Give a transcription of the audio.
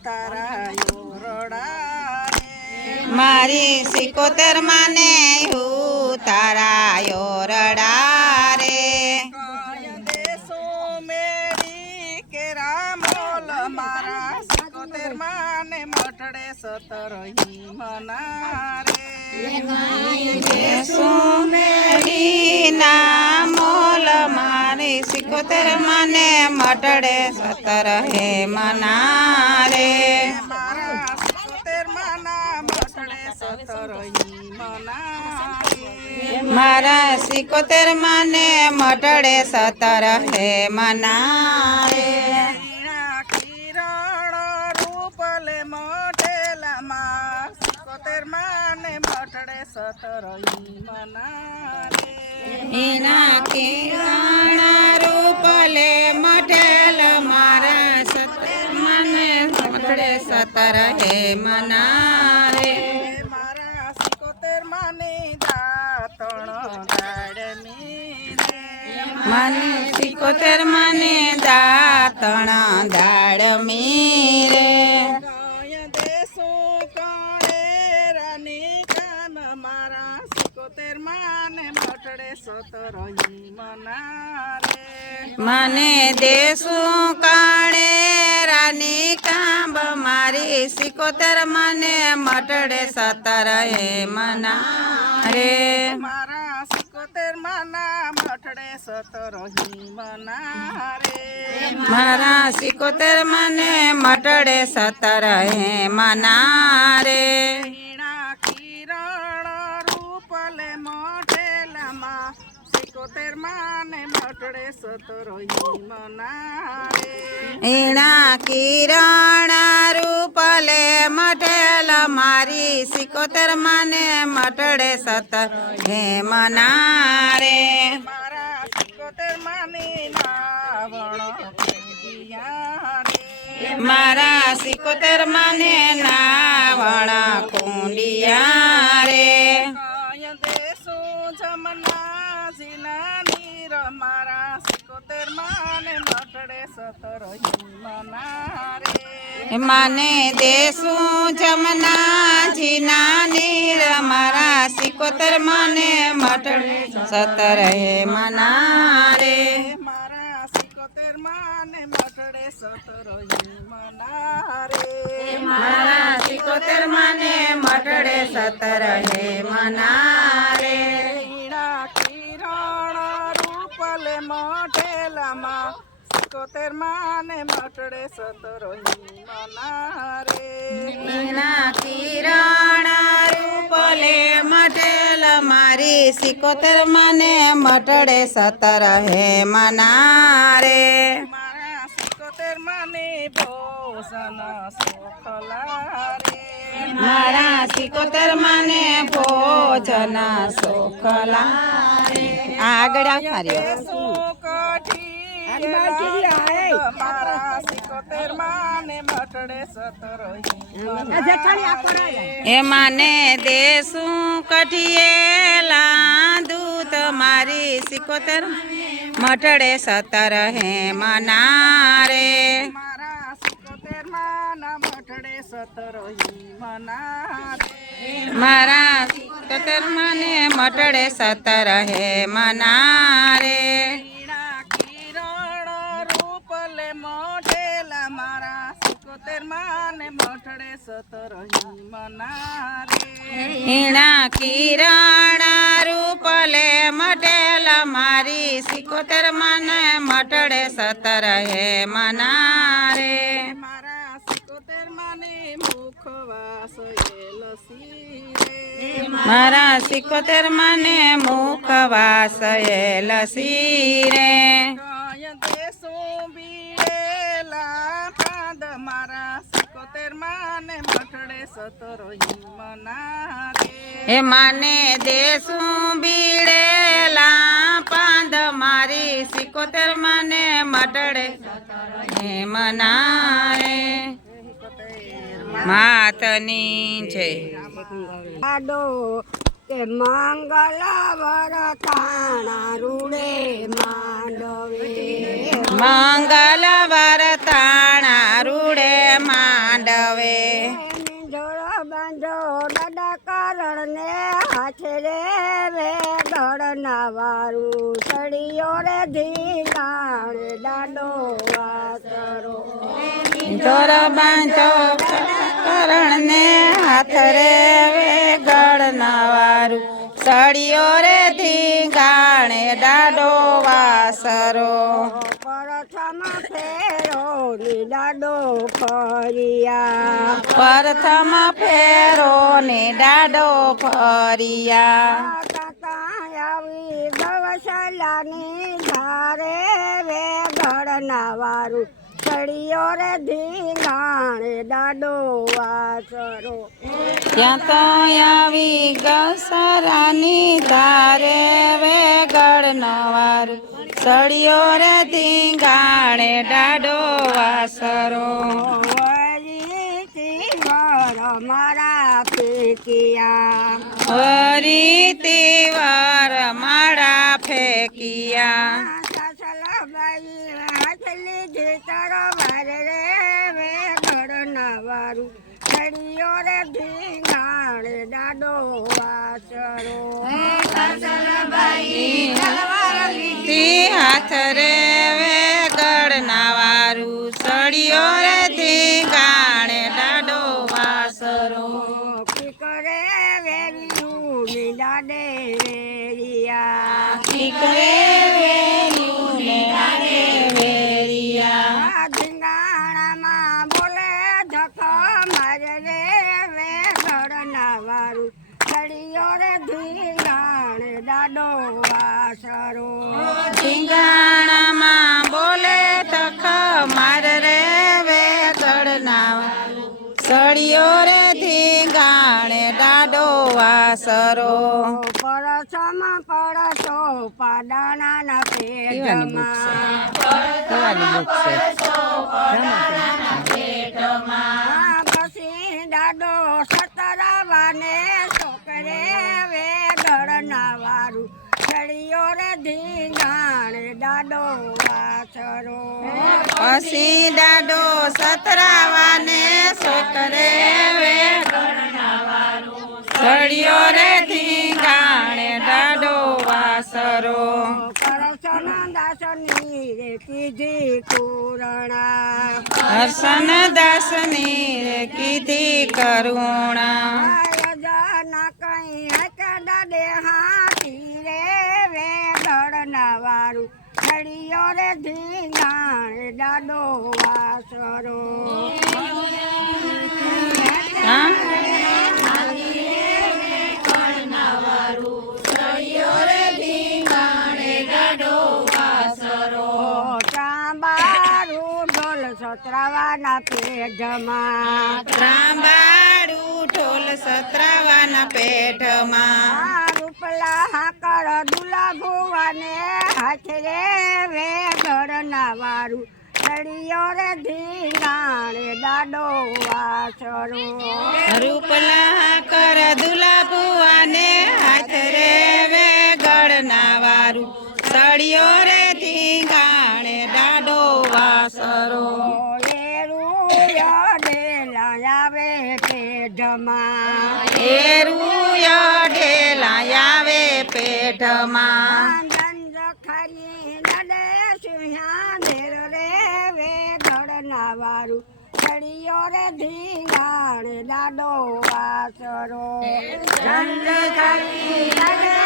ઉતારાયો રડા મારી 71 માને ઉતારાયો રડા રે કય દેશો મેળી કે રામોલ મારા 71 માને મટડે 17 હિમના રે શું મેળી ના મોલ મારી 71 માને મટડે 17 હે મના રે મારા 71 માના મટડે 17 હિમના રે મારા 71 માને મટડે 17 હે મના રે ઝીણા કિરણ રૂપલે મોટેલામાં 71 માને મટડે 17 હિમના રે એના કિરણ રૂપલે મટેલ મારા 17 માને મટડે 17 હે મના રે મારા 71 માને દાતણ દાડમી રે માને 71 માને દાતણ દાડ મીરે કય દેશો કાણે રાની કામ મારા 71 માને મટડે 17 હિમના રે મને દેશું કાણે રાની કાંબ મારી 71 મને મટડે 17 હે મના રે મારા 71 માના મટડે 17 હિમના રે મારા 71 મને મટડે 17 હે મના રે ઝીણા કિરણ રૂપલે મોટેલામાં 71 માને મટડે 17 હિમના રે એના કિરણ રૂપલે મટેલ મારી 71 માને મટડે 17 હે મના રે મારા 71 માને નાવણ કુંડિયા રે મારા 71 માને નાવણ કુંડિયા રે કય દેશો જમના ઝીલાની ર મારા 71 માને મટડે 17 હિમના રે માને દેશું જમના જીના નીર મારા 71 માને મટડે 17 હે મના રે મારા 71 માને મટડે 17 હિમના રે મારા 71 માને મટડે 17 હે મના રે ઝીણા કિરણ રૂપલે મોટેલામાં 71 માને મટડે 17 હિમના રે એના કિરણ રૂપલે મટેલ મારી 71 માને મટડે 17 હે મના રે મારા 71 માને ભોજન સોખલા રે મારા 71 માને ભોજન સોખલા રે આગળ દેશો કઠી મારા 71 માને મટડે 17 એ માને દેશું કઠિયેલા દૂત મારી 71 મટડે 17 હે મના રે મારા 71 માના મટડે 17 હિમના રે મારા 71 માને મટડે 17 હે મના રે ઝીણા કિરણ રૂપલે મોટેલા મારા 71 માને મટડે 17 હિમના રે હીણા કિરણ રૂપલે મટેલ મારી 71 માને મટડે 17 હે મના રે મારા 71 માને મુખવાસ લસી રે મારા 71 માને મુખવાસ લસી રે કય દેશો બીડેલા પાદ મારા 71 માને મટડે 17 હિમના રે એ માને દેશું બીડેલા પાંદ મારી 71 માને મટડે હે મના રે માતની છે આડો તે મંગળવાર તાણા રૂડે માંડવે મંગલવાર તાણા રૂડે માંડવે હાથે રે વેગળના વારું સળિયો રે ધીંગાણે દાડો વાસરો ઢોર બાંધો કરણ ને હાથ રે વેગળ નવારું સળિયો રે ધીંગાણે દાડો વાસરો પ્રથમ ફેરો ની દાડો ફરિયા પ્રથમ ફેરો ને દાડો ફરિયા આવી ગૌશાલાની ધારે વેગળના વારું સળિયો રે ધીંગાણે દાડો વાસરો ત્યાં તો આવી ગૌસરાની ધારે વેગળ નવારું સળિયો રે ધીંગાણે દાડો વાસરો વરીથી વર મારા ફેંકિયા હરીતી વાર માળા ફેંકિયા સાસલાબાઈ હાથલી જીતર વાર રે વેગળના વારું સળિયો રે ધીંગાણે દાડો વાસરો હાથ રે વેગળ નાવારું સળિયો રે ધીંગાણે દાડો વાસરો કરે વેરિયું ની દાડે વેરિયા ઠીકરે વેર્યું ને દાડે વેરિયા ધીંગાણામાં બોલે ધક્કો મારે રે વેગળના વારું સળિયો રે ધીંગાણે દાડો વાસરો ધીંગાણામાં બોલે તખ માર રે વેગળ નાવારું સળિયો રે ધીંગાણે દાડો વાસરો પરસમ પડસો પાડાના પેટમાં પછી દાડો સતરાવાને છોકરે વેગળના વારું સળિયો રે ધીંગાણે દાડો વાસરો પછી દાડો સતરાવાને છોકરે સળિયો રે ધીંગાણે દાડો વાસરો કરશન દાસની રે કીધી કુરણા હર્ષન દાસની રે કીધી કરુણા જના કઈ હકડા દે હાથી રે વેગળના વારું સળિયો રે ધીંગાણે દાડો વાસરો ચાંબારું ઢોલ સતરાવાના પેટમાં ત્રાંબાડું ઢોલ સતરાવાના પેટમાં રૂપલા હાકર દુલા ભુવાને હાથ રે વેગળના વારું સળિયો રે ધીંગાણે દાડો વાસરો રૂપલા કર દુલા ભુવાને હાથ રે વેગળ નાવારું સળિયો રે ધીંગાણે દાડો વાસરો આવે પેટમાં એરુયા ઢેલા આવે પેટમાં ખરી નડે સુહ્યા ધેર રે વેગળના વારું સળિયો રે ધીંગાણે દાડો વાસરો ખરી